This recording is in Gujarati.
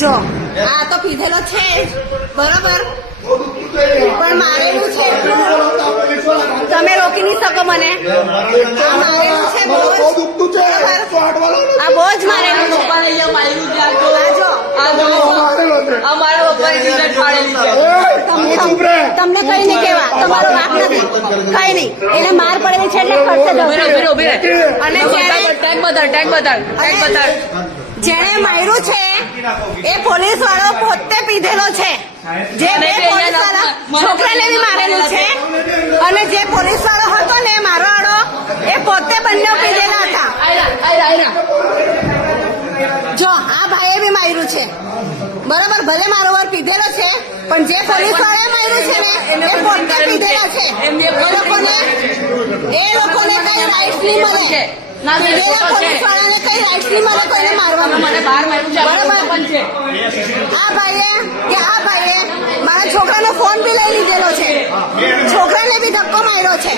જો આ તો પીધેલો છે બરોબર, પણ મારેલું છે તમે રોકી નહીં શકો મને. આ મારેલું છે બહુ જ, આ બહુ જ મારેલું છે. તમને કઈ નહીં કેવા, તમારો વાંક નથી, કઈ નહીં. એને માર પડેલી છે એટલે ખર્ચે અને જેને માર્યું છે એ પોલીસ વાળો પોતે પીધેલો છે. જે પોલીસ વાળા છોકરાને બી મારેલું છે અને જે પોલીસ વાળો હતો ને મારો વાળો એ પોતે બંને પીધેલા હતા. જો આ ભાઈએ બી માર્યું છે બરોબર, ભલે મારો વર પીધેલો છે પણ જે પોલીસ વાળાએ માર્યું છે ને એ પોતે પીધેલા છે. એ લોકોને કઈ રાઇટ્સ નહીં મળે, પોલીસ વાળાને કઈ રાઇટ્સ નહીં મળે કોઈને મારવાનું. આ ભાઈએ મારા છોકરાનો ફોન બી લઈ લીધેલો છે, છોકરાને બી ધક્કો માર્યો છે.